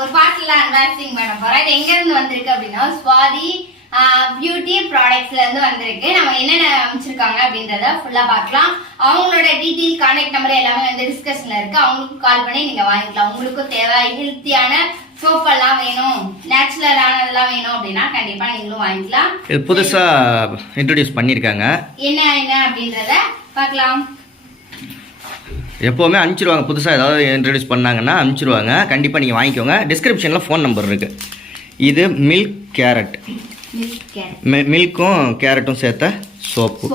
ஒரு parcel unboxing பண்ண போறோம். இது எங்க இருந்து வந்திருக்கு அப்படின்னா ஸ்வாதி பியூட்டி ப்ராடக்ட்ஸ்ல இருந்து வந்திருக்கு. நம்ம என்னென்ன அமைச்சிருக்காங்க அப்படின்றத ஃபுல்லா பார்க்கலாம். அவங்களோட டீடைல் கான்டாக்ட் நம்பர் எல்லாமே வந்து டிஸ்கஷன்ல இருக்கு. அவங்களுக்கு கால் பண்ணி நீங்க வாங்கிக்கலாம். உங்களுக்கு தேவை ஹெல்த்தியான சோப் எல்லாம் வேணும், நேச்சுரலானதெல்லாம் வேணும் அப்படின்னா கண்டிப்பா நீங்களும் வாங்கிக்கலாம். இது புதுசா இன்ட்ரோடியூஸ் பண்ணிருக்காங்க. என்ன அப்படின்றத பார்க்கலாம். எப்போவுமே அனுப்பிச்சிருவாங்க. புதுசாக ஏதாவது இன்ட்ரடியூஸ் பண்ணாங்கன்னா அனுப்பிச்சிருவாங்க. கண்டிப்பாக நீங்கள் வாங்கிக்கோங்க. டிஸ்கிரிப்ஷனில் ஃபோன் நம்பர் இருக்குது. இது மில்க் கேரட், மில்க்கும் கேரட்டும் சேர்த்த சோப்பு.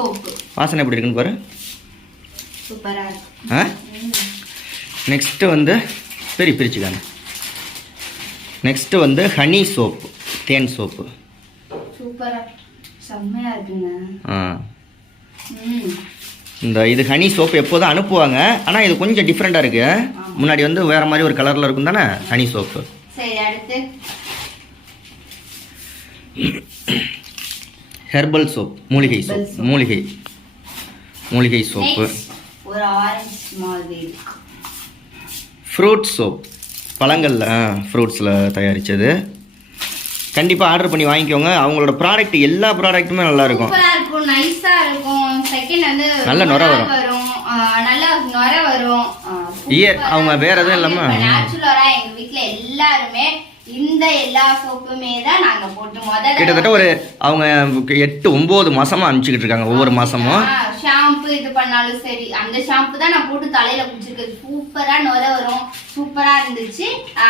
வாசனை எப்படி இருக்குன்னு பாரு. சூப்பராக இருக்கு. நெக்ஸ்ட்டு வந்து பிரிச்சுக்காங்க. நெக்ஸ்ட்டு வந்து ஹனி சோப்பு, தேன் சோப்பு. சூப்பராக செம்மையாக இருக்குங்க. இந்த இது ஹனி சோப்பு எப்போதும் அனுப்புவாங்க. ஆனால் இது கொஞ்சம் டிஃப்ரெண்ட்டாக இருக்குது. முன்னாடி வந்து வேறு மாதிரி ஒரு கலரில் இருக்கும் தானே ஹனி சோப்பு. சரி, அடுத்து ஹெர்பல் சோப், மூலிகை சோப், மூலிகை சோப்பு. ஒரு ஆரஞ்சு மாதிரி. ஃப்ரூட் சோப், பழங்களில் ஃப்ரூட்ஸில் தயாரித்தது. கண்டிப்பாக ஆர்டர் பண்ணி வாங்கிக்கோங்க. அவங்களோட ப்ராடக்ட் எல்லா ப்ராடக்ட்டுமே நல்லா இருக்கும். நைஸாக இருக்கும். செகண்ட் வந்து நல்ல நுர வரும். நல்லா நுர வரும். அவங்க வேற எதுவும் இல்லாமல் நேச்சுரலாக எங்கள் வீட்டில் எல்லாருமே இந்த எல்லா சோப்புமே தான் நாங்க போட்டு கிட்டத்தட்ட ஒரு அவங்க 8-9 மாசமா அனுப்பிச்சுக்கிட்டு இருக்காங்க. ஒவ்வொரு மாசமும் ஷாம்பு இது பண்ணாலும் சரி, அந்த ஷாம்பு தான் நான் போட்டு தலையில குடிச்சிருக்கேன். சூப்பரா நுர வரும், சூப்பரா இருந்துச்சு.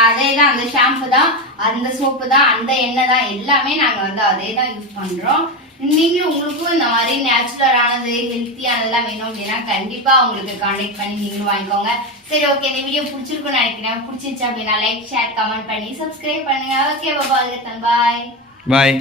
அதே தான் அந்த ஷாம்பு தான், அந்த சோப்பு தான், அந்த எண்ணெய் தான், எல்லாமே நாங்க வந்து அதே தான் யூஸ் பண்றோம். நீங்களும் உங்களுக்கும் இந்த மாதிரி நேச்சுரலானது ஹெல்த்தியானதெல்லாம் வேணும் அப்படின்னா கண்டிப்பா உங்களுக்கு கான்டாக்ட் பண்ணி நீங்களும் வாங்கிக்கோங்க. சரி, ஓகே, இந்த வீடியோ பிடிச்சிருக்குன்னு நினைக்கிறேன். பிடிச்சிருச்சு அப்படின்னா லைக், ஷேர், கமெண்ட் பண்ணி சப்ஸ்கிரைப் பண்ணுங்க. ஓகே, பாய். பாய்.